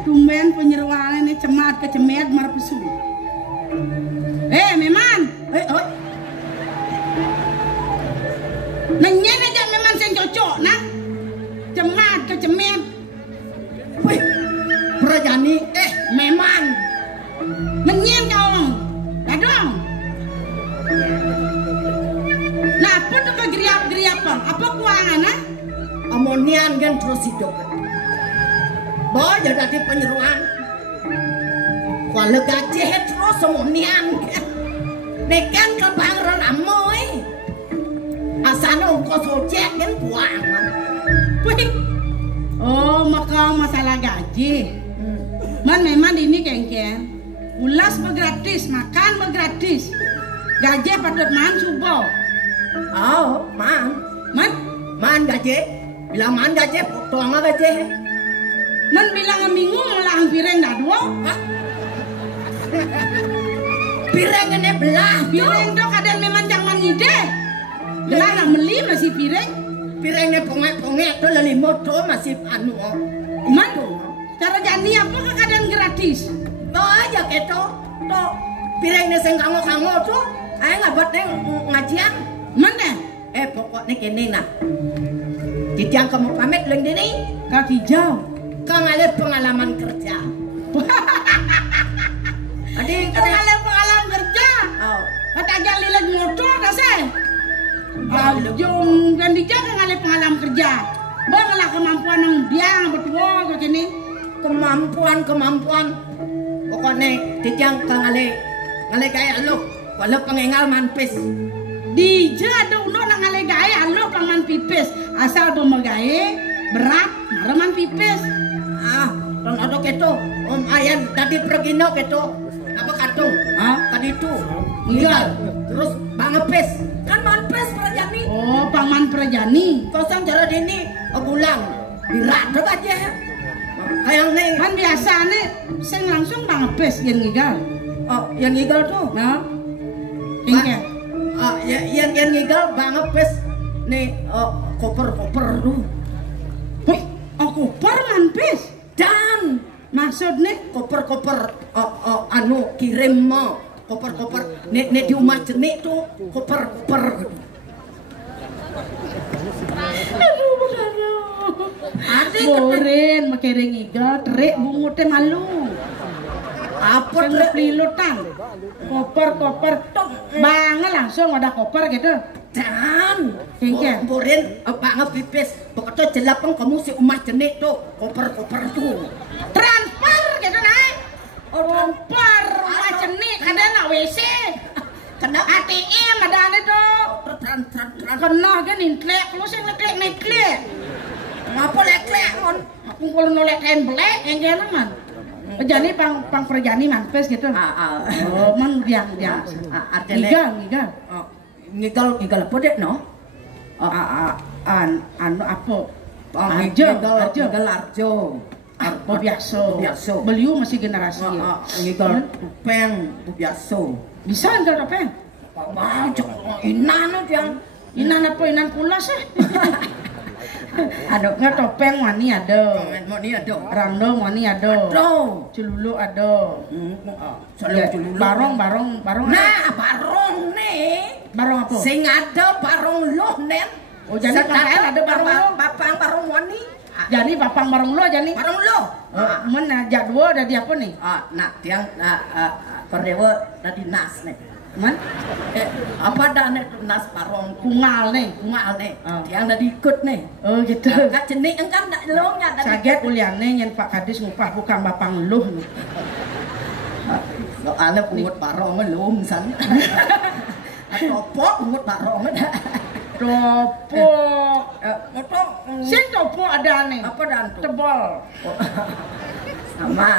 Tumben penyeruangan ini cemat kecemet marpesu. Meman. Nanyen aja memang sen cocok nak. Cemat kecemet. Wih, Prajani, memang. Nanyen kau. Dadong. Nah, apa tuh kegeriap-geriap bang? Apa kuangan ah? Amonian kan terus hidup. Boy, jadi penyeruan. Kalau gajah terus amonian kan. Nekan ke bangral amoy. Asana ungko sojek kan kuangan. Wih. Oh, maka masalah gaji. Man memang ini kengken. Ulas bergratis, makan bergratis. Gaji patut man subo. Oh, man gaji. Bilang man gaji, potong gaji. Man bilang minggu malah piring dah dua. Piring ini belah. Piring dok ada memang jangan ide. Belah nak beli masih piring. Piring ini pongek tu lali motor masih anu. Man, cara jani apa keadaan gratis? Oh ya keto. Tu piring ini sengkango tu. Ayah ngabot ngajian. Mana? Pokoknya kini nak. Kijang kamu pamit leng dini. Kaki jauh. Kau ngalir pengalaman kerja. Adik ngalir pengalaman kerja. Oh. Kata aja lihat motor dah saya. Jom kan dijaga ngalir pengalaman kerja. Banglah kemampuan yang dia berdua ke sini. Kemampuan. Pokoknya kijang kau ngalir kayak lo. Walau pengengal manpis. Dija ada uno nang ngale gae alo paman pipis asal pemagae berat mareman pipis. Dan ada keto om ayan tadi pergi no keto apa katung tadi itu Iya. Terus bangepes kan manpes Prajani. Oh paman Prajani kosong cara dini bulan berat dok aja kayak nih kan biasa nih sing langsung bangepes yang ngigal. Yang ngigal tuh Kengke. Yang ngigal bangepes nih koper tuh. Wih, koper manpes. Dan Maksudnya koper anu kirim mau koper nek di rumah jenik tuh koper. Aduh boren makiring iga terik bungute malu. Apa terik lilutan? Koper banget langsung ada koper gitu. Dan boren banget pipis pokoknya jelapang kamu si rumah jenik tuh koper tuh. Transfer gitu naik. Transfer rumah jenik ada nak WC. Kena ATM ada tuh. Kena kan inklek lu sing neklek. Ngapa leklek kon? Aku kalau nolek kain belek yang gana man. Perjani pang perjani manpes gitu. Oh man dia. Ngigal apa dek no? Anu apa? Ngigal arjo. Apa biasa. Beliau masih generasi. Ngigal topeng biasa. Bisa ngigal topeng? Inan yang inan apa inan pulas ada nggak topeng wani ada rangdo wani ada celulu ada barong nah barong nih barong apa sing ada barong loh nen oh jadi kalian ada barong papang barong wani. Jadi papang barong lo jadi. Barong lo. Mana jadwal dari apa nih? Nah, tiang perdewa dari nas nih. Man? Apa dah nih nas barong Kungal nih. Tiang dah diikut nih. Oh gitu. Kat jenik engkan nak longnya. Saget uliane nyen Pak Kadis ngupah bukan bapang luh nih. Soalnya pungut barong belum san. Topok pungut barong dah. Topok. Topok. Sing topok ada nih. Apa dan tebal. Sama.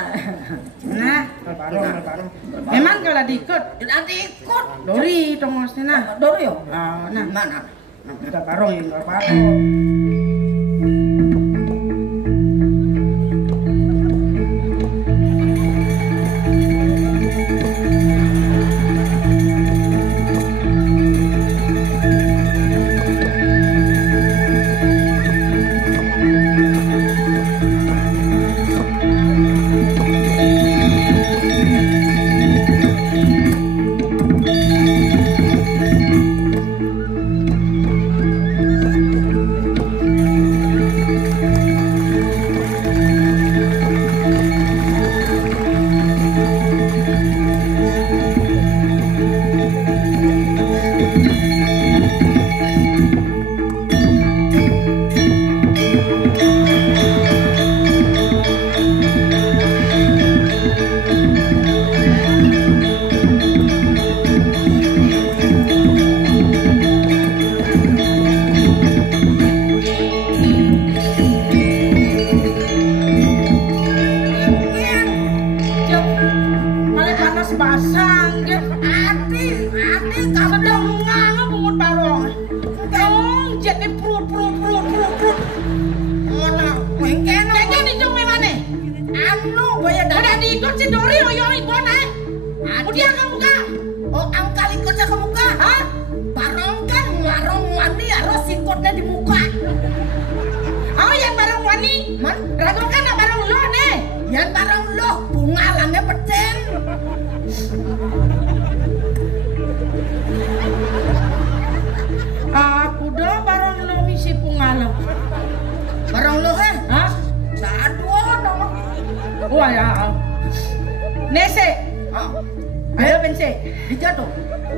Nah, barong. Memang kalau diikut, diikut. Dori tongos nah. Dori yo. Nah, mana? Kita barong yang barong.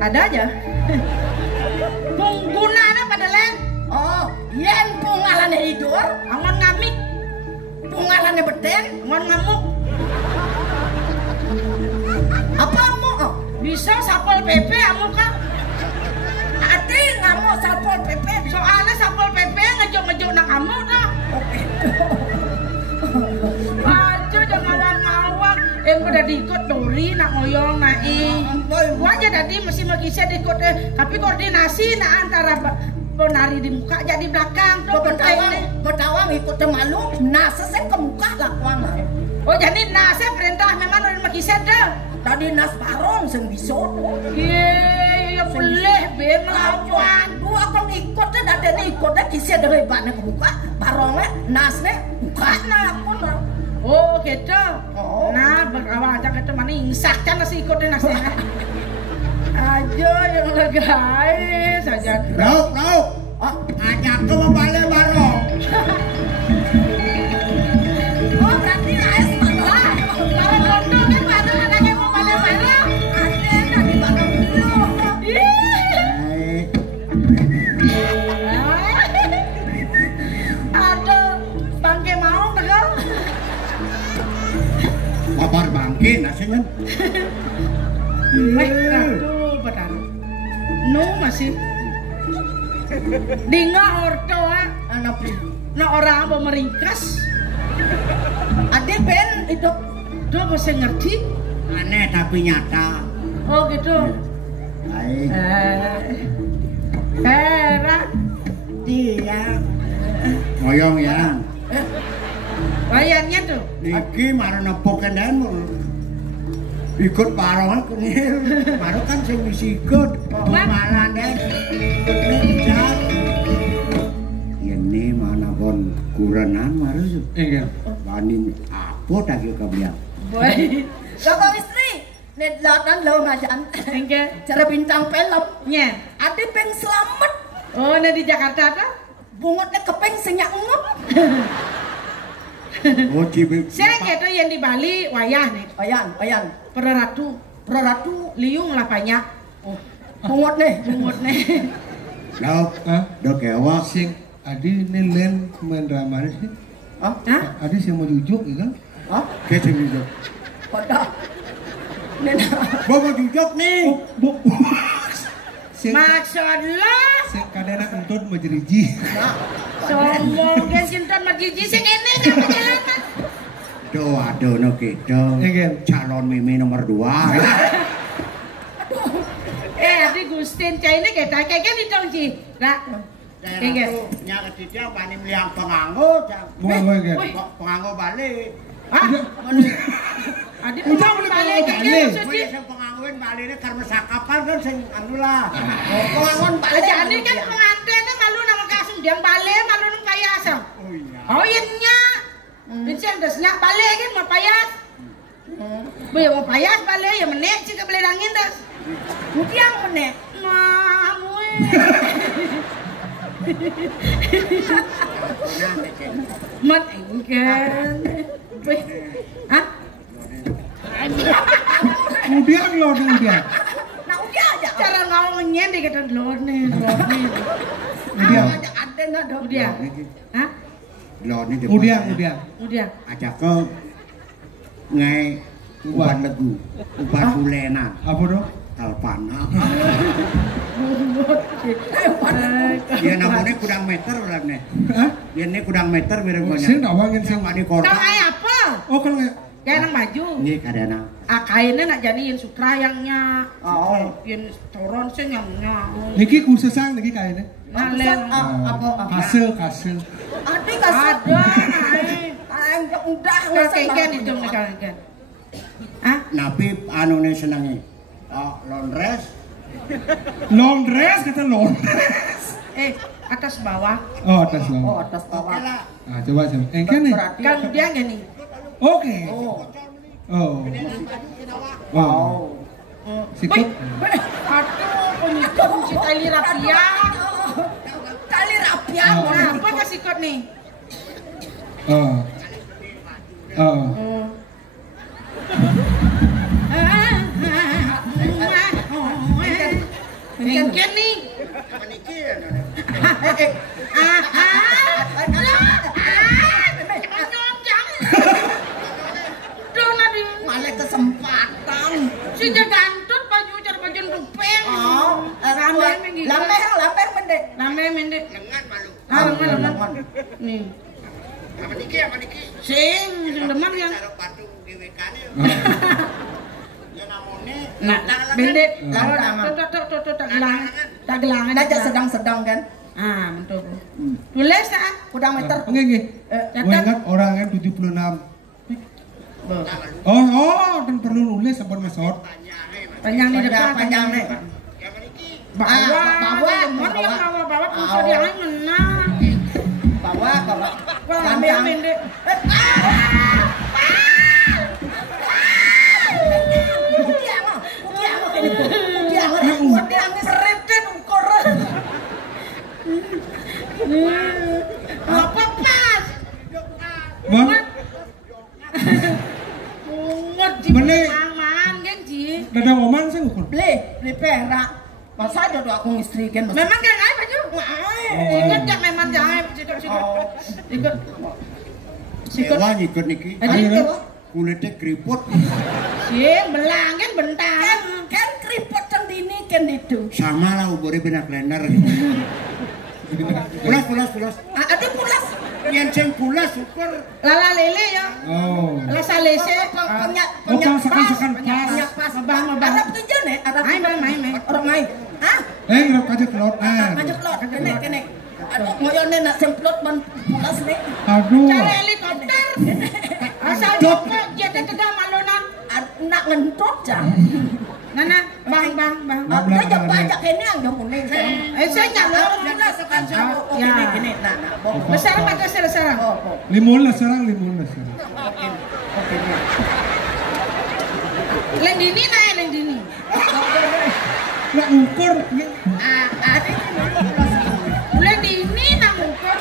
Ada aja. Penggunanya pada lain. Oh, yen pungalannya hidur, angon ngamik. Pungalannya beten, angon ngamuk. Apa amuk? Bisa sapol PP amuk kan? Ati ngamuk sapol PP. Soalnya sapol PP ngejuk-ngejuk nak amuk dah. Aja jangan ngawang-ngawang. Udah diikut Dori nak ngoyong naik. Wajah tadi mesti makisnya diikut tapi koordinasi nah antara penari di muka jadi belakang tuh betawang ikut malu nasa saya ke muka lah kuang. Oh jadi nasa perintah memang udah makisnya dah. Tadi nas barong sing bisa. Iya boleh ben lawan. Dua akan ikut dah ada ikutnya kisah dari banyak ke muka barongnya nasnya muka nah pun. Oh gitu. Nah berkawan aja kita mana insakkan nasi ikutnya nasinya. Aja yang legais saja. Rauk. Ngajak ke membalik barong. Oh berarti es barong. Barong londo kan barong anaknya mau balik barong. Ada nanti barong dulu. Aduh, bangke mau negel. Babar bangke nasinya. Aduh, benar. No masih. Dinga orto Anak na orang mau meringkas. Ade ben itu Dia bisa ngerti. Aneh tapi nyata. Oh gitu. Baik. Heran. dia. Ngoyong ya. Bayarnya tuh. Niki marah nepok kendan ikut barongan kunil. Baru kan sing wis ikut. Malah deh. Ikut ini mana kon kuranan marah. Iya. Banin apa tak kau bilang. Boy. Kau istri. Net lautan lo ngajan. Enggak. Cara bintang film. Nya. Ade peng selamat. Oh, di Jakarta kan? Bungutnya kepeng senyak ngut. Oh, cibik. Saya kata yang di Bali wayah nih. Ayan. Pereratu liung lah banyak. Oh, bungut nih. Lah, dah kewa. Sing adi ini len main drama sih. Hah? Adi sing mau jujuk gitu kan? Hah? Kayak cibik. Pada. Nena. Bawa jujok nih. Sing Maksudlah sing kadena entut majeriji. Nah. sombong kan cinta marjiji sing ini kan perjalanan. Aduh, no gitu. Iya. Calon Mimi nomor 2. Adi Gustin cah ini kita kayak di dong Ji. Lah. Daerah tuh nyaga dia bani meliang penganggo. Penganggo kan? Penganggo balik. Hah? Adi Udah mau boleh balik penganggo ke balik. maksudnya. Sing penganggoin baliknya karena sakapan kan sing anu lah. Pengangon balik. Jadi kan pengantinnya malu nama kasum dia balik malu nang payas. Oh iya. Oh iya nya. Bincang desnya balik kan mau payas. Boleh mau payas balik ya menek sih ke beli angin dah. Mudiang menek. Nah, mue. Mat engkan. Hah? Kemudian lo dia. Nah udah aja. Cara ngomongnya dia kata lorne. Kemudian. Ada nggak dong? Udah. Hah? Lo ini Kemudian. Udah. Ajak ke ngai uban legu, uban bulenan, Apa dong? talpana. Dia namanya kudang meter lah nih. Hah? Dia ini kudang meter mirip Sing banyak. dawangin sing Wani Kau kota. kayak apa? Oh kan nggak? Kayak anak baju. Ini kadana. Kainnya nak jadiin sutra yangnya. Oh. Yang toron sih yangnya. Niki khususang niki kayaknya. Ngaleng. Apa? Kase. Ada nggak sih? Ada. naik. Enggak udah Keken itu mereka keken. Hah? Nabi anu nih senangnya. Londres. Laundress kata laundress. Atas bawah. Oh atas lo. Oh atas bawah. Oke lah. Nah coba. Engkan nih. Berarti. Kemudian gini. Oke. Oh. Oh. Wow. Sikut. Aduh, penyikut si tali rapia. Tali rapia. Nah, apa kasih kot nih? Oh. Engken nih. Malah kesempatan. Si gantut baju jar baju rupeng. Oh, Lamber mending. lamber mendek. Lamber mendek. Lengan malu. Lengan. Nih. Apa niki? Sing demen yang. Sarung batu GWK nih. Ya namanya. Nah, bendek. Lang. Tak gelang. Aja sedang-sedang kan. Ah, betul. Tulis tak? Kudang meter. Enggak. Gue ingat orangnya 76. Oh, dan perlu nulis sampun mesot. Panjang di depan. Panjang nih. Bawa, yang bawa pulsa dia menang. Bawa. Lamber mendek. Kutiang sereten ukur. Apa pas? Bang, Mungut di Bener. mangan kan Ji. dadang oman saya ngukur. Beli perak. Masa jodoh aku istrikan. Memang kan ngai baju. Ikut jak memang jangan sikut. Ikut. Sewa nyikut niki. Kulitnya keriput. Sing belang kan bentar. Kan keriput centini kan itu. Sama lah ubore benak blender. Pulas. Ada pulas. Yang sing pulas syukur. Lala lele ya. Oh. Lasa lese. Sekan pas. Mabang. Arab tuh jane, Arab. Main. Orang main. Hah? Ngerap aja kelot. Ngajak lo, kene. Aduh, ngoyone nak semplot man pulas nih. Aduh. Cara helikopter. Asal joko jadi tegak malonan. Nak ngentut jang. Nana, bang. Kita coba aja kene yang jauh kuning. Saya nyamuk. Pulas sekarang sama. Oh, Ya. gini. Nah. Besar mata serang. Oh. Limun lah serang. Oke. Leng dini. Nggak ngukur. Ada ini pulas. Leng dini nang ukur.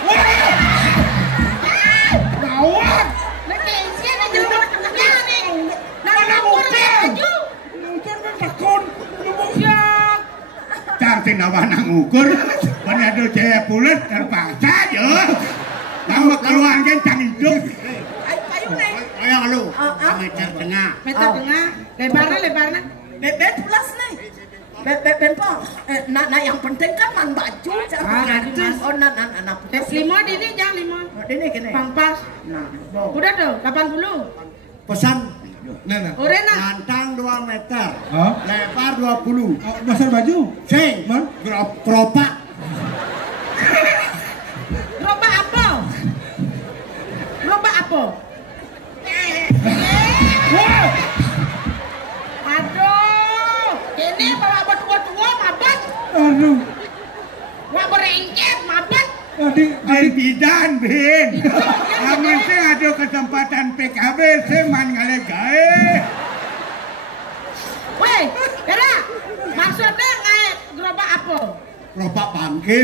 ngukur kan ada jaya bulat terpaksa ya nama keluar kan cang hidup Ayo nih. ayo lu meter tengah lebarnya Bebek pulas nih. Bebek po. Nah yang penting kan man baju jangan oh nah. tes 5 dini jangan 5 Dini gini. pangpas Nah, udah tuh 80 pesan Nah. Orena pantang 2 meter Hah? lebar 20 Dasar baju. sing Man? keropak gerobak apa Wow. aduh ini bawa tua mabat Aduh. wah berengket mabat Adik bidan bin aman sih ada kesempatan PKB seman ngale gawe weh kira maksudnya ngaik gerobak apa keropak bangke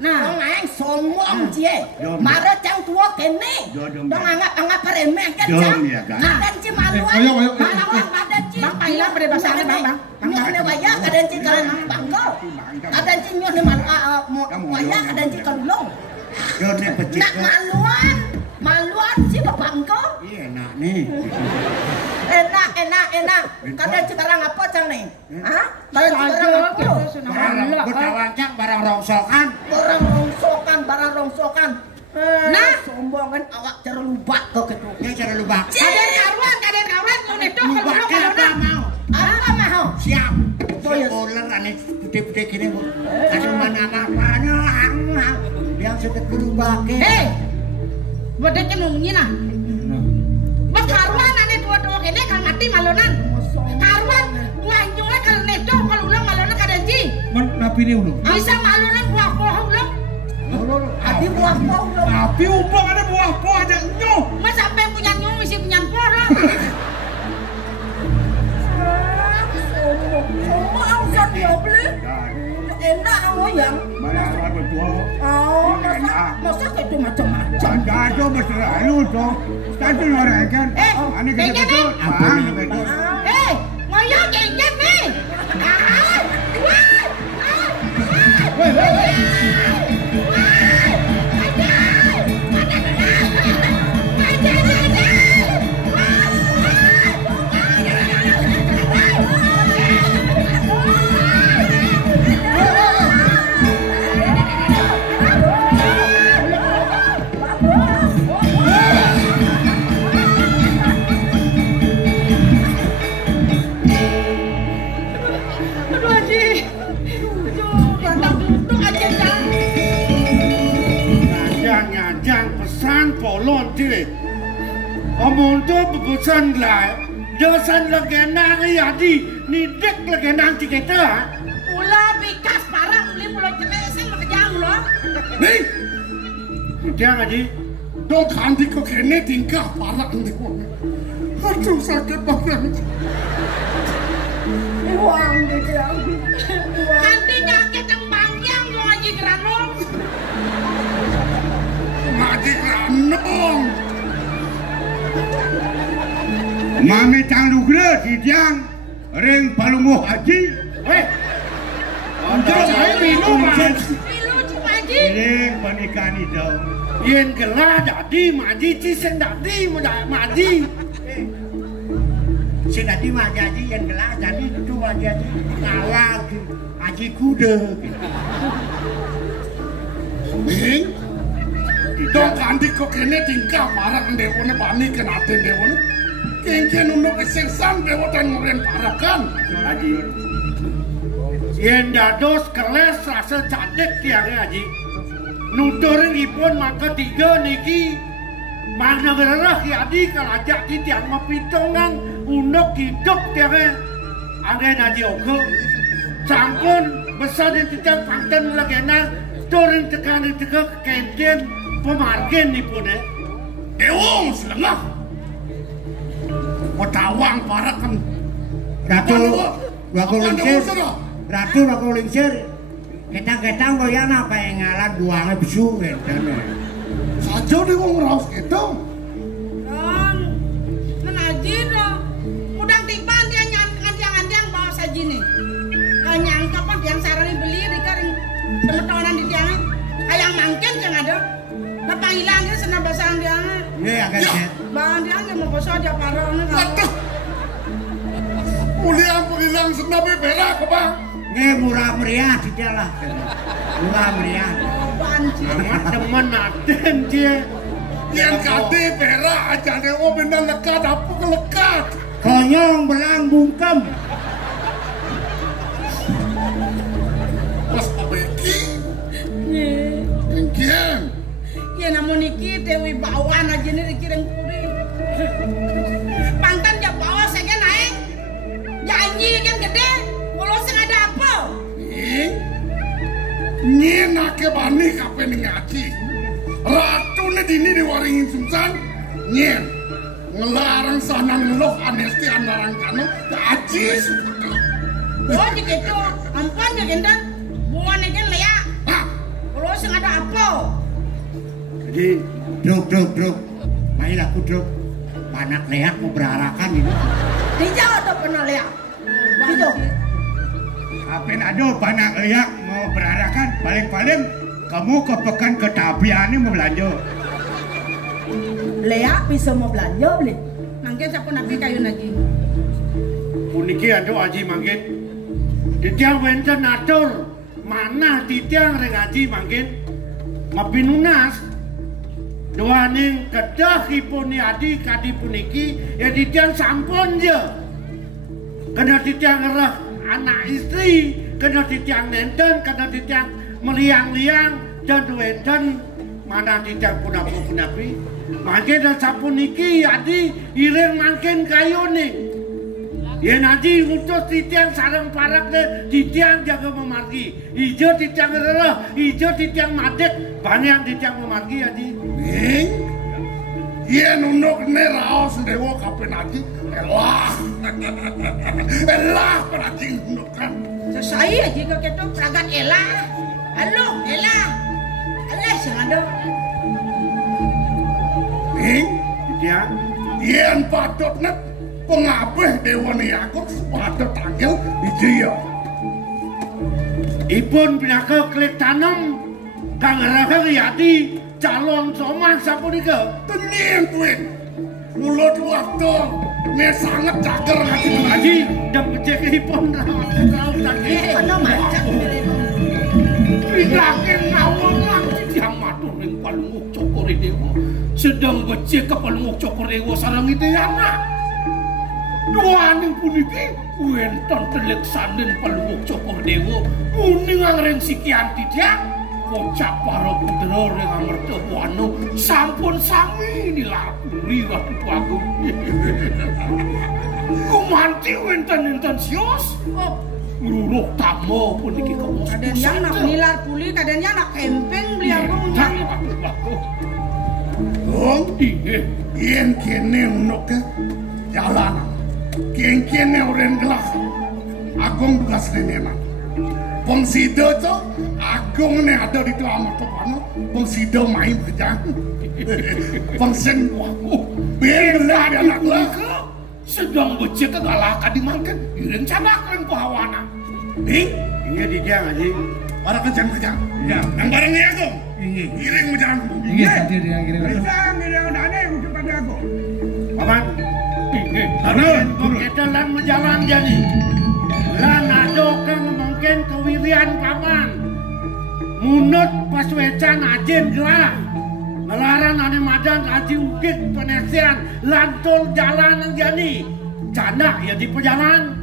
nah Ông anh xôn mua ông chị mà nó trong tua cái này nó anggap remeh kan Dom ya kan Kaden ci maluan Ayo. maluan kaden ci bang pailah pada bahasa bang nyuh ne waya kaden ci kalau bangko kaden ci nyuh ne waya kaden ci kalung yo ne pecik nak maluan ci bangko iya enak nih enak kaden ci barang apa cang nih hah kaden ci barang apa barang betawancak barang rongsokan barang rongsokan Nah, sombong kan awak cara lubak kok gitu. ya cara lubak kaden karuan mau nedo lubak kalau apa mau Apa mau? siap ular aneh putih-putih gini bu aduh mana apanya yang sedek lubak bodeknya nungguin nah bak karuan ane dua kene kang mati malonan karuan buah nyuwe kalau nedo kalau ulang malonan kaden ji Man napi ni ulo. bisa malonan buah pohon ulang Adi buah pohon. Napi ubang ada buah po aja nyoh. mas sampai punya nyung mesti punya pohon Sombong kan dia beli. Enak yang. mana ada tua Oh, masa itu macam-macam. ada mesra lu tuh tadi orang kan aneh kita betul betul ngoyo jengjet nih aduh Haji aduh duduk aja nyajang pesan polon dire omong tuh pesan lah dosan legenda ya di nidek legenda kita ulah bikas parang beli pulau cenesin makejang loh nih dia ngaji do kanti kok kene tingkah parah nih aduh sakit banget Uang dia. nanti nyakit yang panjang lo Haji Granong ngaji ranong mami cang lugra sidang ring palunguh haji untuk saya minum pilu cuma Haji ring pernikahan itu yen gelah jadi maji cisen jadi maji si tadi maji yang gelah jadi itu maji kalah haji kuda ring itu kanti kok kene tingkah parah ndewone bani kenate ndewone kengken untuk kesengsan dewotan nguren parah kan haji yen dados keles rasa cadek tiang haji nuturin ipun maka 3 niki mana gerah yadi kalajak di tiang mapitongan unuk hidup tiang angin haji oke sampun besar di tiang pangtan legena turin tekan di tegak kengken pemargen ipun dewong selengah Watawang para kan Ratu aku lingsir ketang-ketang goyang apa yang ngalah duangnya besu saja di wong raus itu Haji loh udang tipan dia nyanyikan yang semetonan di tiang ayang mangken yang ada apa hilangnya senang basang dia agak set. bang dia nggak mau kosong dia parah Waduh. Puliang puliang senabe berak bang. Murah meriah tidak lah. Murah meriah. banci Amat temen aden dia. Yang kade berak aja dewo benar lekat apa kelekat. Konyong belang bungkem. Pas abeki. Engkian. ya namun iki dewi bawan aja nih dikirim kuri pangtan dia bawa saya kan naik janji kan gede kalau sing ada apa Nyen ake bani kape ning ngaji. Ratu ne dini diwaringin sumsan. Nyen ngelarang sana ngeloh anesti anarang kano ngaji. oh gitu ampun ya gendang buan aja lah ya Hah? kalau sing ada apa Jadi druk. Main aku druk. Panak leak mau berharakan ini. dijauh atau pernah lihat itu Apen ado panak leak mau berharakan. Paling-paling kamu ke pekan ke Tapian mau belanja. Lea bisa mau belanja beli mungkin siapa nabi kayu lagi Puniki ado aji mangkin. Ditiang wenten atur. Mana ditiang reng aji mangkin. Mapinunas. Doaning kedah hipuni adi kadi puniki ya ditiang sampun je. Kena ditiang ngerah anak istri, kena ditiang nenten, kena ditiang meliang-liang dan wenten mana ditiang punapi. Mangkin dan sapuniki adi iring mangkin kayu nih. Ya nanti ngutus ditiang sarang parak deh, ditiang jaga memargi. Ijo ditiang ngerah, ijo ditiang madek, banyak ditiang memargi adi. Yen unuk ne raos dewo kape naji. Elah perajin unuk kan. saya aja kok itu peragat elah halo elah alah sing ada Ditiang Yen patut ne pengabeh dewa ni aku patut tanggil di dia. Ipun pinaka klik tanam kang ngerah yati calon somah sapunika. Tenien tuin. Mulut waktu ne sangat cager ngaji Haji dan becek ipun kau tadi. kono macam Pinakin ngawang lagi yang matur ring palunguk cokore dewa. Sedang becek ke palunguk cokore dewa sarang itu anak. Duaning puniki wenten telek sanden palunguk cokor dewa. Muning angreng sikian tidak. Kocak para putra yang amerta wano sampun sami dilapuri Ratu Agung. Kumanti wenten sios. Nguruh tamu puniki kemos. kadang yang nak nilar puli kadang yang nak kempeng beli aku yang Yen kene unuk ke jalan. Kene orang gelah. Agung belas nenek. Pengsido tu Agung ne ada di dalam mana pengsido main kerja. Pengsen waku. Biar gelah anak lah. Sedang becek kegalakan dimangkan direncanakan yang pahawana. Iya ditiang aja. Para kencang. Ya. Yang barang ni Agung. Iring macam. Ngiring dane untuk pada aku. Paman. Karena kita lan menjalan jadi. Lan ado kang mungkin kewirian paman. Munut pas wecan ajen gelah. Ngelarang ane madan aji ukit penesian lantul jalan yang jani. Canda ya di perjalanan.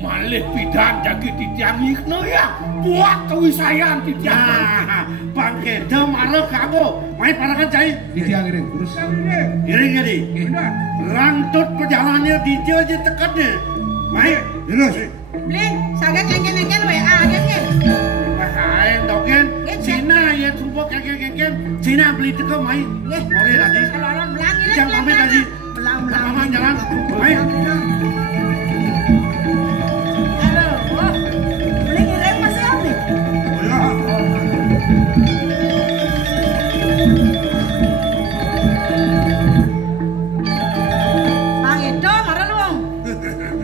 Malih pidan jagi ditiangi no ya. Buat kewisayan ditiang. Bangke de marah kamu. Main parakan cai. Ditiang ngiring terus. Giring jadi. Lantut perjalanannya DJ aja tekatnya. Main terus. beli sangat engken WA engken Kain token. Cina ya tumpuk keken. Cina beli teko main. Mori lagi. kalau orang belang ini Jangan pamit lagi. belang Paman jalan. Main. halo wah beli ngirim masih apa Bang itu marah luang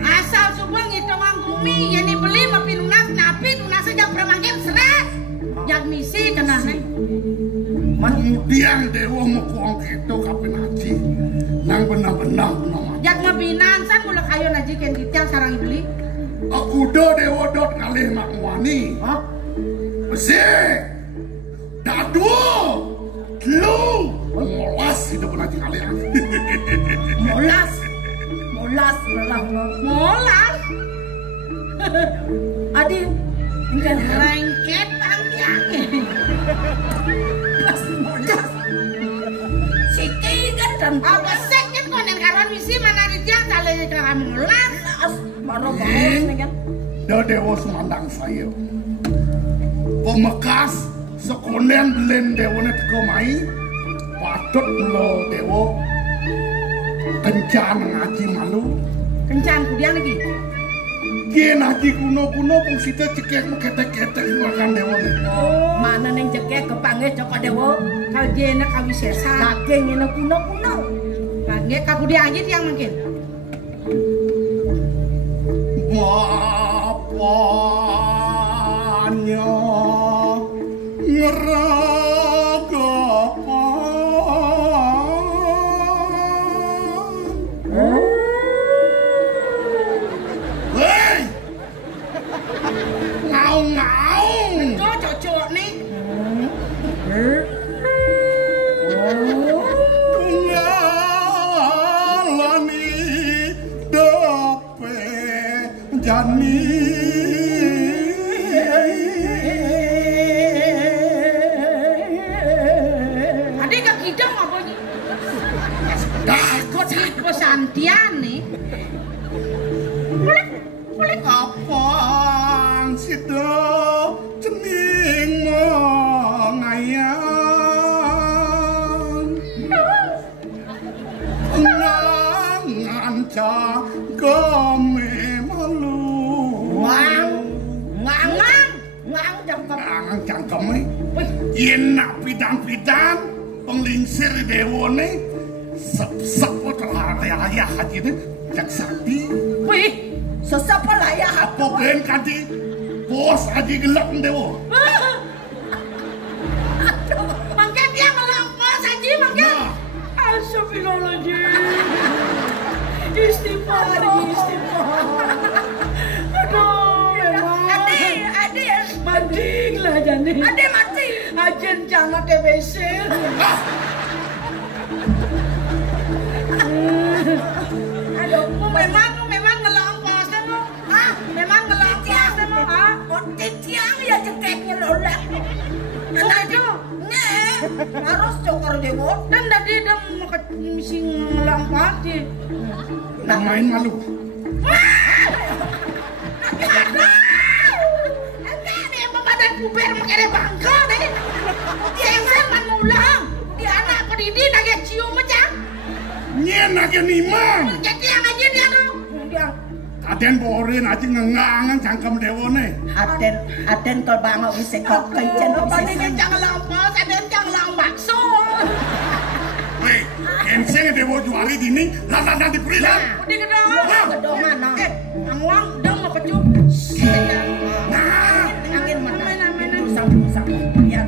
asal subuh ngitung ang bumi yang dibeli mapi lunas napi lunas saja permangkin seret Yang misi kena nih. Kemudian dewa mukong keto kapan haji. Nang benar-benar nama. Jak mabinan san mula kayo naji ken ditiang sarang ibli. Aku do dewa dot ngalih mak wani. Oh, Besi. Dadu. Lu. Molas hidup nanti kalian. Molas. Molas lelah molas. Adi, ingin Lengket tangkiang. molas. Siti kan dan Apa sek kan konen karon misi mana ditiang sale karam molas. baru bagus nih kan. Do dewa semandang saya. Pemekas sekonen belen dewa net komai. Patut lo dewa kencan ngaji malu. Kencan kudiang lagi. Kien haji kuno-kuno pun sita cekek ketek-ketek makan dewa nih. Mana neng cekek kepanggil coko dewo. Kalau dia nak kawin sesa. Daging ini kuno-kuno. Nggak kaku dia aja tiang mungkin. Bapaknya ngeragapan. Hei! Ngaung-ngaung. Cocok nih. Tunggalani dope jani. Adik kak hidung apa nih? Kok di pesantian nih? Kulit apaan sih do cening mengayang nganca gome malu Ngang jangkep. ngang cangkem nak pidan-pidan penglingsir dewone sep-sep terlaya haji itu jak sakti. Wih, Sesapa lah ya. Apa ben kanti bos haji gelap dewo. mangke dia ngelampas aja mangke. Nah, Astagfirullahaladzim. Istighfar. Aduh, Adi, manding lah jadi. Adi mati. Ajen jangan TBC. Aduh, Memang ngelampas demo. Memang ngelampas demo. tiang ya cekeknya lolak. Nanti Harus cokor dewo. dan tadi dia mau misi ngelampas sih. nak main malu. Enggak nih emang badan puber makanya bangga nih. Dia yang zaman ulang. Dia anak pendidik lagi cium macam. Nyen lagi niman. Jadi yang aja dia tuh. Dia Kaden borin aja ngengangan cangkem dewone. Aden kalau bangau bisa kok kencen Apa nih kencang lampas, ada kencang lampas. Weh, kenseng dewo juari dini laladan di perilan. Udah gedong. gedong mana? Angwang dong mau kecup. Nah, Angin mana? Main. Usang. Ya.